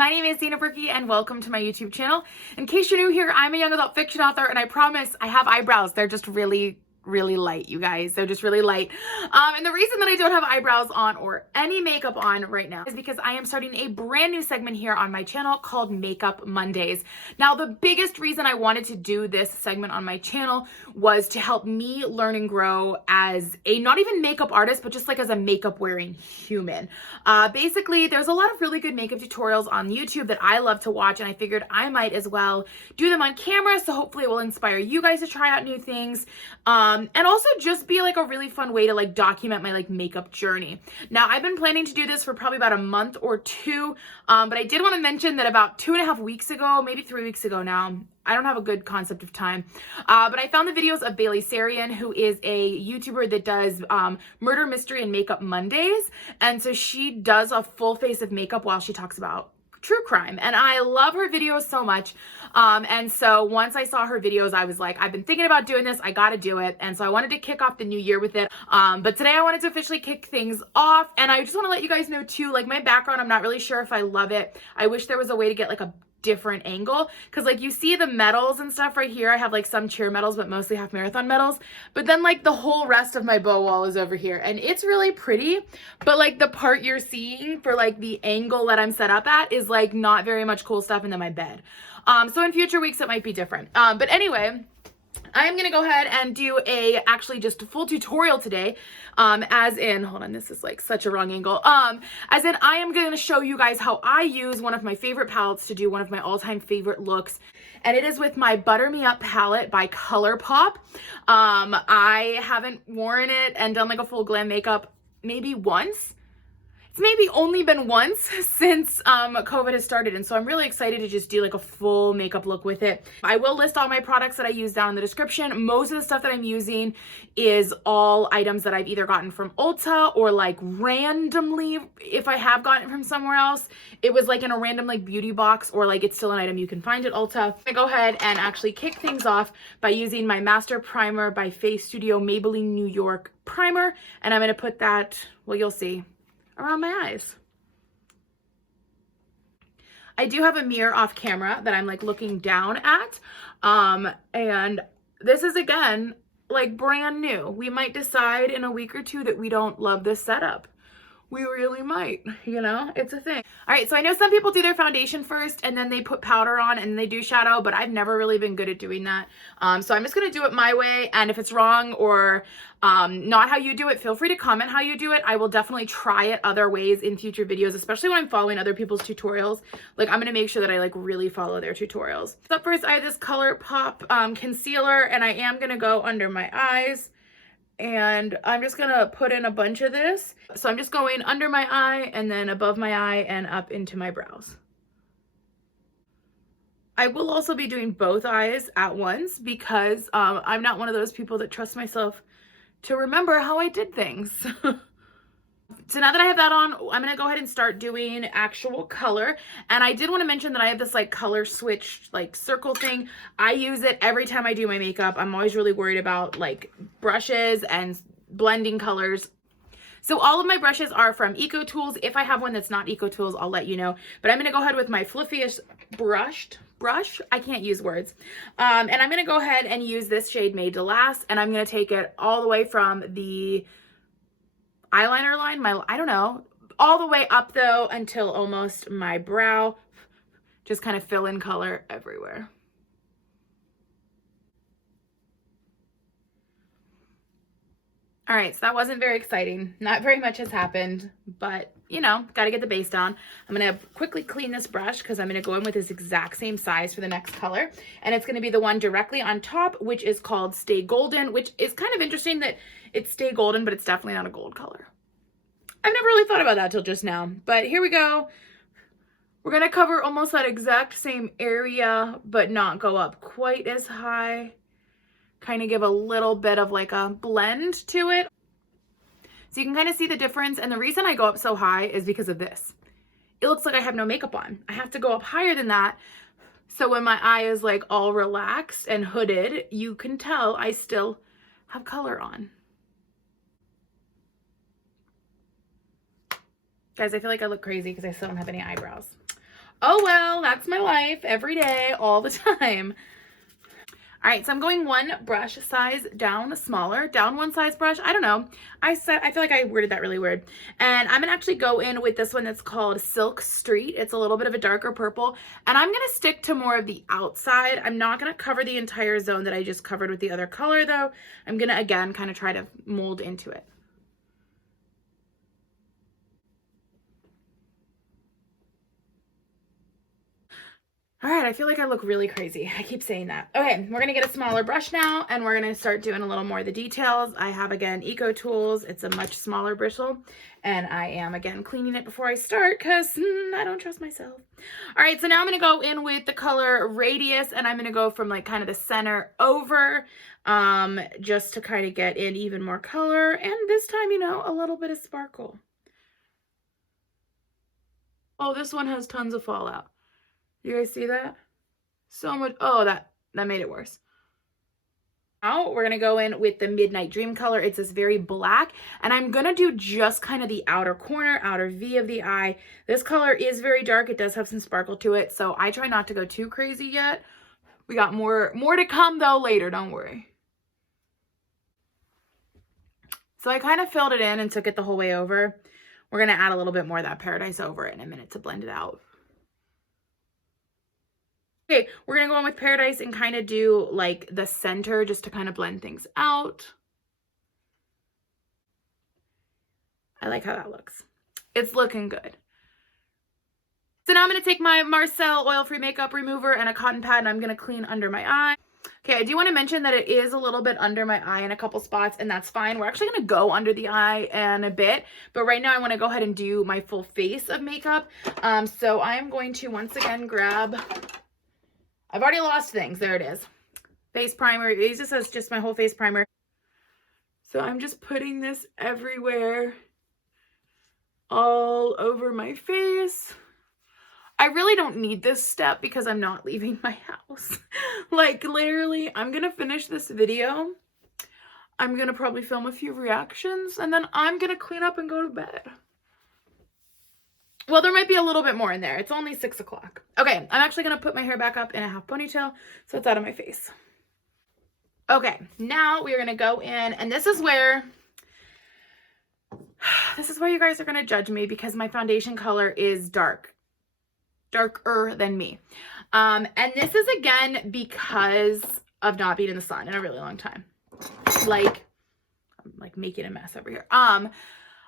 My name is Dana Bricky and welcome to my YouTube channel. In case you're new here, I'm a young adult fiction author and I promise I have eyebrows. They're just really light, you guys. They're just really light. And the reason that I don't have eyebrows on or any makeup on right now is because I am starting a brand new segment here on my channel called Makeup Mondays. Now, the biggest reason I wanted to do this segment on my channel was to help me learn and grow as a not even makeup artist, but just like as a makeup wearing human. Basically, there's a lot of really good makeup tutorials on YouTube that I love to watch, and I figured I might as well do them on camera, so hopefully it will inspire you guys to try out new things. And also just be like a really fun way to like document my like makeup journey. Now, I've been planning to do this for probably about a month or two, but I did want to mention that about 2.5 weeks ago, maybe 3 weeks ago now, I don't have a good concept of time, but I found the videos of Bailey Sarian, who is a YouTuber that does murder, mystery, and makeup Mondays. And so she does a full face of makeup while she talks about true crime, and I love her videos so much. And so once I saw her videos, I was like, I've been thinking about doing this, I gotta do it. And so I wanted to kick off the new year with it. But today I wanted to officially kick things off, and I just want to let you guys know too, like my background, I'm not really sure if I love it. I wish there was a way to get like a different angle, because like you see the medals and stuff right here. I have like some cheer medals, but mostly half marathon medals. But then like the whole rest of my bow wall is over here, and it's really pretty, but like the part you're seeing for like the angle that I'm set up at is like not very much cool stuff, and then my bed. So in future weeks it might be different. But anyway, I'm gonna go ahead and do actually just a full tutorial today, as in, hold on, this is like such a wrong angle, as in I am gonna show you guys how I use one of my favorite palettes to do one of my all-time favorite looks, and it is with my Butter Me Up palette by ColourPop. I haven't worn it and done like a full glam makeup maybe once. It's maybe only been once since COVID has started, and so I'm really excited to just do like a full makeup look with it. I will list all my products that I use down in the description. Most of the stuff that I'm using is all items that I've either gotten from Ulta or like randomly, if I have gotten it from somewhere else, it was like in a random like beauty box, or like it's still an item you can find at Ulta. I go ahead and actually kick things off by using my Master Primer by Face Studio Maybelline New York primer, and I'm going to put that, well, you'll see, around my eyes. I do have a mirror off camera that I'm like looking down at, and this is again like brand new. We might decide in a week or two that we don't love this setup. We really might, you know, it's a thing. All right, so I know some people do their foundation first and then they put powder on and they do shadow, but I've never really been good at doing that. So I'm just gonna do it my way, and if it's wrong or not how you do it, feel free to comment how you do it. I will definitely try it other ways in future videos, especially when I'm following other people's tutorials. Like I'm gonna make sure that I like really follow their tutorials. So first I have this ColourPop concealer, and I am gonna go under my eyes. And I'm just gonna put in a bunch of this. So I'm just going under my eye and then above my eye and up into my brows. I will also be doing both eyes at once because I'm not one of those people that trust myself to remember how I did things. So now that I have that on, I'm going to go ahead and start doing actual color. And I did want to mention that I have this like color switch like circle thing. I use it every time I do my makeup. I'm always really worried about like brushes and blending colors. So all of my brushes are from Eco Tools. If I have one that's not Eco Tools, I'll let you know. But I'm going to go ahead with my fluffiest brush. I can't use words. And I'm going to go ahead and use this shade Made to Last. And I'm going to take it all the way from the eyeliner line, I don't know, all the way up though until almost my brow. Just kind of fill in color everywhere. All right, so that wasn't very exciting. Not very much has happened, but you know, got to get the base down. I'm going to quickly clean this brush because I'm going to go in with this exact same size for the next color. And it's going to be the one directly on top, which is called Stay Golden, which is kind of interesting that it's Stay Golden, but it's definitely not a gold color. I've never really thought about that till just now, but here we go. We're going to cover almost that exact same area, but not go up quite as high. Kind of give a little bit of like a blend to it. So you can kind of see the difference. And the reason I go up so high is because of this. It looks like I have no makeup on. I have to go up higher than that. So when my eye is like all relaxed and hooded, you can tell I still have color on. Guys, I feel like I look crazy because I still don't have any eyebrows. Oh well, that's my life every day, all the time. All right, so I'm going one brush size down smaller, down one size brush. I don't know. I feel like I worded that really weird. And I'm gonna actually go in with this one that's called Silk Street. It's a little bit of a darker purple. And I'm gonna stick to more of the outside. I'm not gonna cover the entire zone that I just covered with the other color though. I'm gonna, again, kind of try to mold into it. All right, I feel like I look really crazy. I keep saying that. Okay, we're gonna get a smaller brush now and we're gonna start doing a little more of the details. I have, again, Eco Tools. It's a much smaller bristle and I am, again, cleaning it before I start because I don't trust myself. All right, so now I'm gonna go in with the color Radius and I'm gonna go from like kind of the center over just to kind of get in even more color and this time, you know, a little bit of sparkle. Oh, this one has tons of fallout. You guys see that? So much. Oh, that made it worse. Now we're going to go in with the Midnight Dream color. It's this very black, and I'm going to do just kind of the outer corner, outer V of the eye. This color is very dark. It does have some sparkle to it, so I try not to go too crazy yet. We got more to come, though, later. Don't worry. So I kind of filled it in and took it the whole way over. We're going to add a little bit more of that Paradise over it in a minute to blend it out. Okay, we're going to go in with Paradise and kind of do like the center just to kind of blend things out. I like how that looks. It's looking good. So now I'm going to take my Marcel oil-free makeup remover and a cotton pad and I'm going to clean under my eye. Okay, I do want to mention that it is a little bit under my eye in a couple spots and that's fine. We're actually going to go under the eye in a bit, but right now I want to go ahead and do my full face of makeup. So I'm going to once again grab... I've already lost things. There it is. Face primer. It just says just my whole face primer. So I'm just putting this everywhere. All over my face. I really don't need this step because I'm not leaving my house. Like literally, I'm going to finish this video. I'm going to probably film a few reactions and then I'm going to clean up and go to bed. Well, there might be a little bit more in there. It's only 6 o'clock. Okay, I'm actually going to put my hair back up in a half ponytail so it's out of my face. Okay, now we are going to go in, and this is where you guys are going to judge me because my foundation color is darker than me. And this is, again, because of not being in the sun in a really long time. Like, I'm like making a mess over here.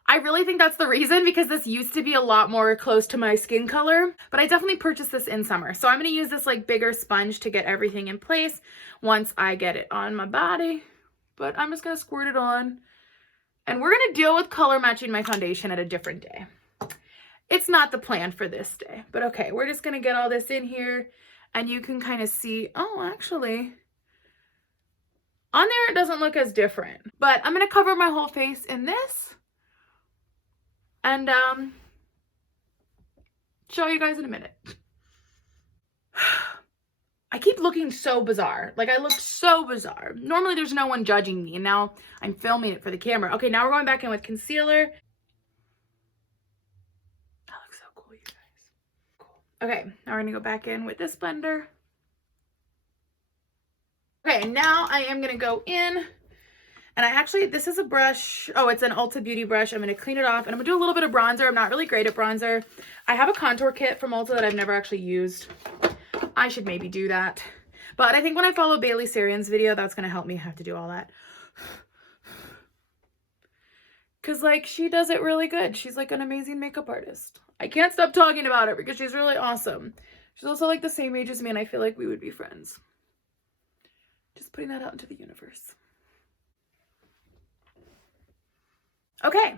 I really think that's the reason because this used to be a lot more close to my skin color, but I definitely purchased this in summer. So I'm going to use this like bigger sponge to get everything in place once I get it on my body, but I'm just going to squirt it on and we're going to deal with color matching my foundation at a different day. It's not the plan for this day, but okay, we're just going to get all this in here and you can kind of see, oh, actually on there, it doesn't look as different, but I'm going to cover my whole face in this. And show you guys in a minute. I keep looking so bizarre. Like I look so bizarre. Normally there's no one judging me and now I'm filming it for the camera. Okay, now we're going back in with concealer. That looks so cool, you guys. Cool. Okay, now we're gonna go back in with this blender. Okay, now I am gonna go in. And I actually, this is a brush. Oh, it's an Ulta Beauty brush. I'm going to clean it off and I'm going to do a little bit of bronzer. I'm not really great at bronzer. I have a contour kit from Ulta that I've never actually used. I should maybe do that. But I think when I follow Bailey Sarian's video, that's going to help me have to do all that. Because like she does it really good. She's like an amazing makeup artist. I can't stop talking about her because she's really awesome. She's also like the same age as me and I feel like we would be friends. Just putting that out into the universe. Okay,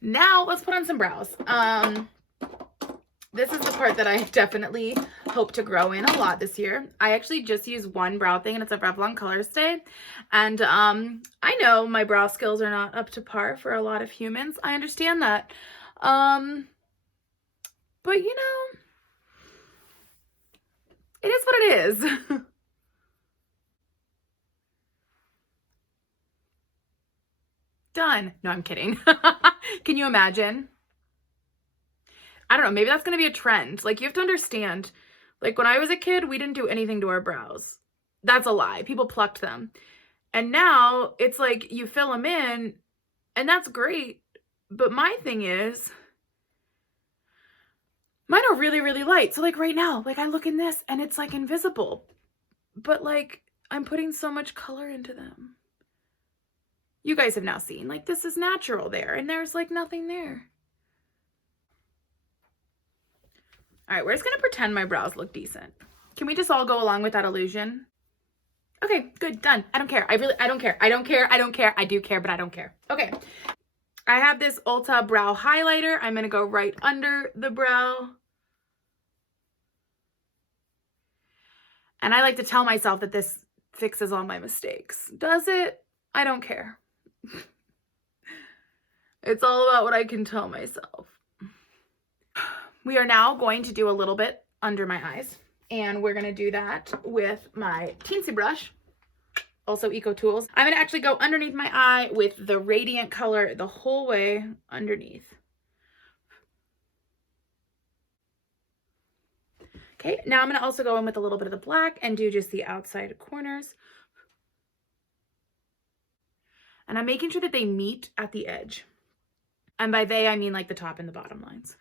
now let's put on some brows. This is the part that I definitely hope to grow in a lot this year. I actually just use one brow thing and it's a Revlon Colorstay. And I know my brow skills are not up to par for a lot of humans. I understand that. But you know, it is what it is. Done. No, I'm kidding. Can you imagine? I don't know, maybe that's going to be a trend. Like, you have to understand, like, when I was a kid, we didn't do anything to our brows. That's a lie. People plucked them. And now it's like you fill them in, and that's great. But my thing is, mine are really, really light. So like right now, like I look in this and it's like invisible, but like I'm putting so much color into them. You guys have now seen, like, this is natural there and there's like nothing there. All right, we're just gonna pretend my brows look decent. Can we just all go along with that illusion? Okay, good, done. I don't care. I don't care. I don't care. I don't care. I do care, but I don't care. Okay. I have this Ulta brow highlighter. I'm gonna go right under the brow. And I like to tell myself that this fixes all my mistakes. Does it? I don't care. It's all about what I can tell myself. We are now going to do a little bit under my eyes. And we're going to do that with my teensy brush, also Eco Tools. I'm going to actually go underneath my eye with the radiant color the whole way underneath. Okay, now I'm going to also go in with a little bit of the black and do just the outside corners. And I'm making sure that they meet at the edge. And by they, I mean like the top and the bottom lines.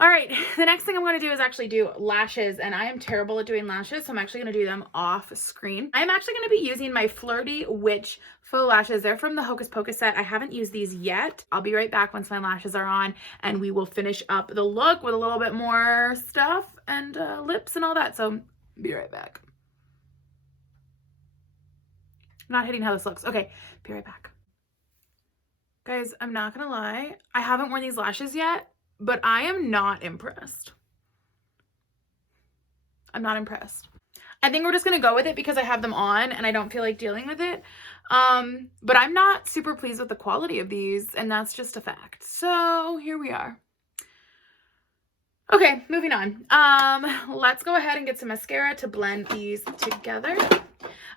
All right, the next thing I'm going to do is actually do lashes, and I am terrible at doing lashes, so I'm actually going to do them off screen. I'm actually going to be using my Flirty Witch faux lashes. They're from the Hocus Pocus set. I haven't used these yet. I'll be right back once my lashes are on, and we will finish up the look with a little bit more stuff and lips and all that, so be right back. I'm not hitting how this looks. Okay, be right back. Guys, I'm not going to lie. I haven't worn these lashes yet, but I am not impressed. I'm not impressed. I think we're just going to go with it because I have them on and I don't feel like dealing with it. But I'm not super pleased with the quality of these, and that's just a fact. So here we are. Okay, moving on. Let's go ahead and get some mascara to blend these together.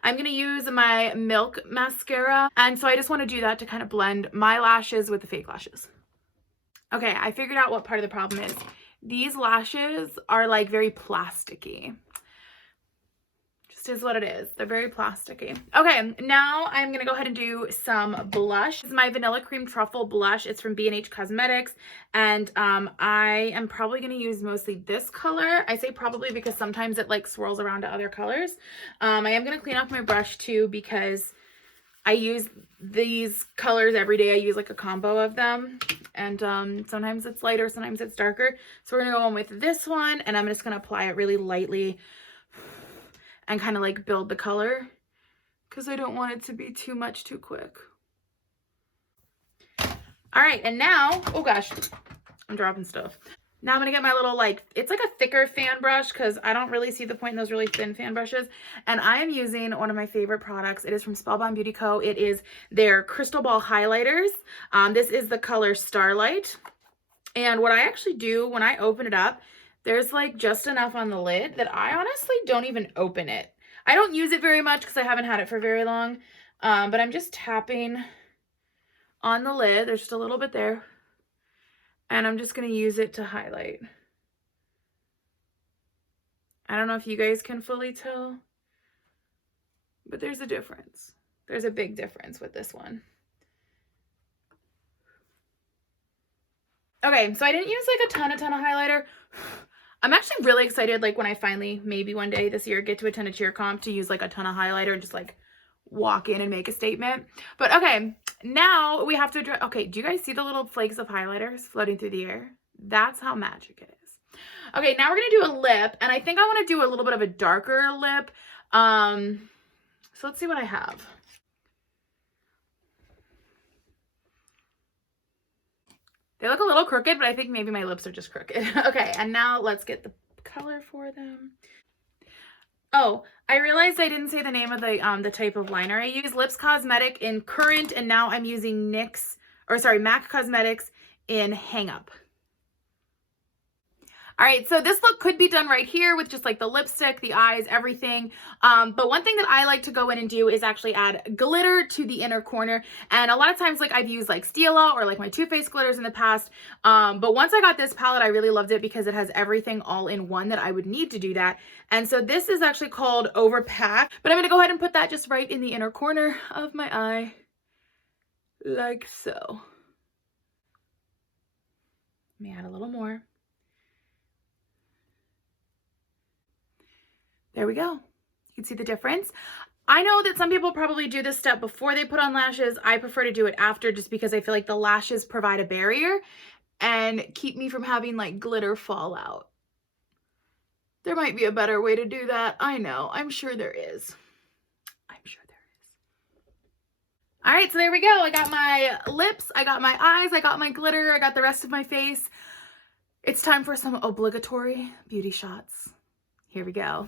I'm going to use my Milk mascara, and so I just want to do that to kind of blend my lashes with the fake lashes. Okay, I figured out what part of the problem is. These lashes are like very plasticky. Just is what it is. They're very plasticky. Okay, now I'm going to go ahead and do some blush. This is my Vanilla Cream Truffle blush. It's from B&H Cosmetics, and I am probably going to use mostly this color. I say probably because sometimes it like swirls around to other colors. I am going to clean off my brush too because I use these colors every day. I use like a combo of them, and sometimes it's lighter, sometimes it's darker. So we're gonna go on with this one, and I'm just gonna apply it really lightly and kind of like build the color because I don't want it to be too much too quick. All right, and now, oh gosh, I'm dropping stuff. Now I'm going to get my little, like, it's like a thicker fan brush because I don't really see the point in those really thin fan brushes. And I am using one of my favorite products. It is from Spellbound Beauty Co. It is their Crystal Ball Highlighters. This is the color Starlight. And what I actually do when I open it up, there's like just enough on the lid that I honestly don't even open it. I don't use it very much because I haven't had it for very long. But I'm just tapping on the lid. There's just a little bit there. And I'm just going to use it to highlight. I don't know if you guys can fully tell, but there's a difference. There's a big difference with this one. Okay, so I didn't use like a ton of highlighter. I'm actually really excited, like when I finally, maybe one day this year, get to attend a cheer comp to use like a ton of highlighter and just like walk in and make a statement. But okay, now we have to address, okay, do you guys see the little flakes of highlighters floating through the air? That's how magic it is. Okay, now we're gonna do a lip, and I think I want to do a little bit of a darker lip. So let's see what I have. They look a little crooked, but I think maybe my lips are just crooked. Okay, and now let's get the color for them. Oh, I realized I didn't say the name of the type of liner I use. Lips Cosmetic in Current, and now I'm using MAC Cosmetics in Hang Up. All right, so this look could be done right here with just like the lipstick, the eyes, everything. But one thing that I like to go in and do is actually add glitter to the inner corner. And a lot of times, like I've used like Stila or like my Too Faced glitters in the past. But once I got this palette, I really loved it because it has everything all in one that I would need to do that. And so this is actually called Overpack. But I'm gonna go ahead and put that just right in the inner corner of my eye, like so. Let me add a little more. There we go. You can see the difference. I know that some people probably do this step before they put on lashes. I prefer to do it after just because I feel like the lashes provide a barrier and keep me from having like glitter fall out. There might be a better way to do that. I know. I'm sure there is. I'm sure there is. All right, so there we go. I got my lips, I got my eyes, I got my glitter, I got the rest of my face. It's time for some obligatory beauty shots. Here we go.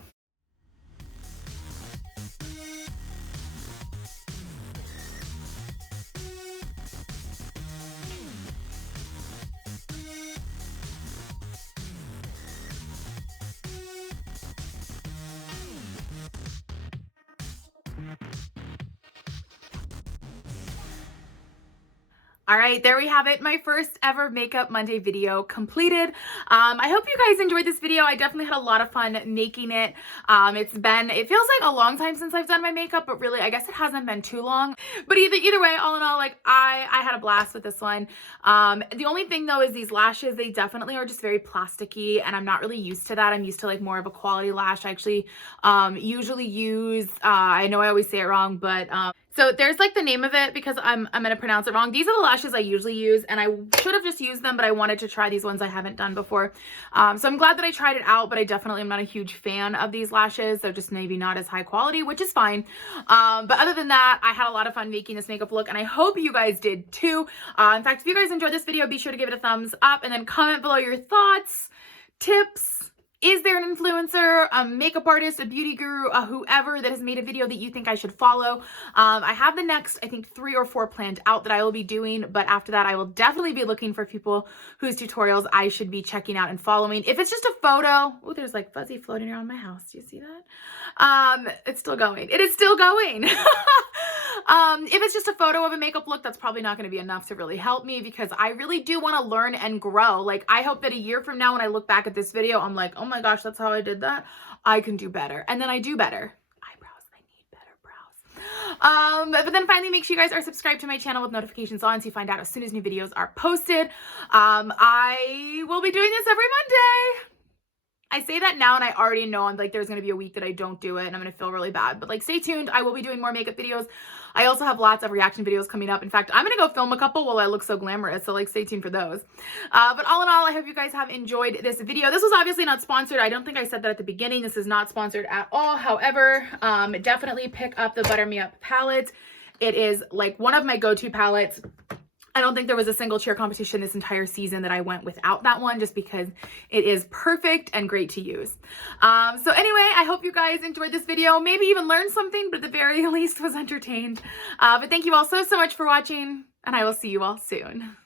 All right, there we have it. My first ever Makeup Monday video completed. I hope you guys enjoyed this video. I definitely had a lot of fun making it. It feels like a long time since I've done my makeup, but really, I guess it hasn't been too long. But either way, all in all, like I had a blast with this one. The only thing though is these lashes, they definitely are just very plasticky and I'm not really used to that. I'm used to like more of a quality lash. I actually usually use, I know I always say it wrong, but so there's like the name of it because I'm going to pronounce it wrong. These are the lashes I usually use and I should have just used them, but I wanted to try these ones I haven't done before. So I'm glad that I tried it out, but I definitely am not a huge fan of these lashes. They're just maybe not as high quality, which is fine. But other than that, I had a lot of fun making this makeup look and I hope you guys did too. In fact, if you guys enjoyed this video, be sure to give it a thumbs up and then comment below your thoughts, tips. Is there an influencer, a makeup artist, a beauty guru, whoever that has made a video that you think I should follow? I have the next, I think 3 or 4 planned out that I will be doing, but after that I will definitely be looking for people whose tutorials I should be checking out and following. If it's just a photo, oh, there's like fuzzy floating around my house. Do you see that? It's still going. It is still going. If it's just a photo of a makeup look, that's probably not going to be enough to really help me because I really do want to learn and grow. Like I hope that a year from now when I look back at this video, I'm like, oh my gosh, that's how I did that. I can do better. And then I do better. Eyebrows, I need better brows. But then finally, make sure you guys are subscribed to my channel with notifications on so you find out as soon as new videos are posted. I will be doing this every Monday. I say that now and I already know I'm like, there's going to be a week that I don't do it and I'm going to feel really bad, but like stay tuned. I will be doing more makeup videos. I also have lots of reaction videos coming up. In fact, I'm going to go film a couple while I look so glamorous. So like stay tuned for those. But all in all, I hope you guys have enjoyed this video. This was obviously not sponsored. I don't think I said that at the beginning. This is not sponsored at all. However, definitely pick up the Butter Me Up palette. It is like one of my go-to palettes. I don't think there was a single cheer competition this entire season that I went without that one just because it is perfect and great to use. So anyway, I hope you guys enjoyed this video, maybe even learned something, but at the very least was entertained. But thank you all so much for watching and I will see you all soon.